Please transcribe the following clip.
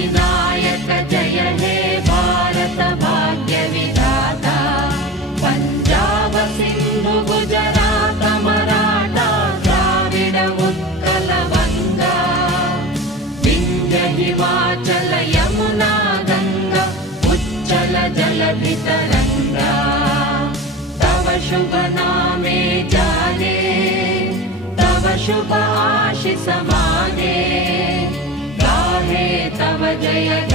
विनायक जय हे भारत भाग्य विधाता पंजाब सिंधु गुजरात मराठा द्राविड उत्कल बंगा विंध्य हिमाचल यमुना गंगा उच्चल जलधि तरंगा तव शुभ नामे जागे तव शुभ आशीष मागे गाहे तव जय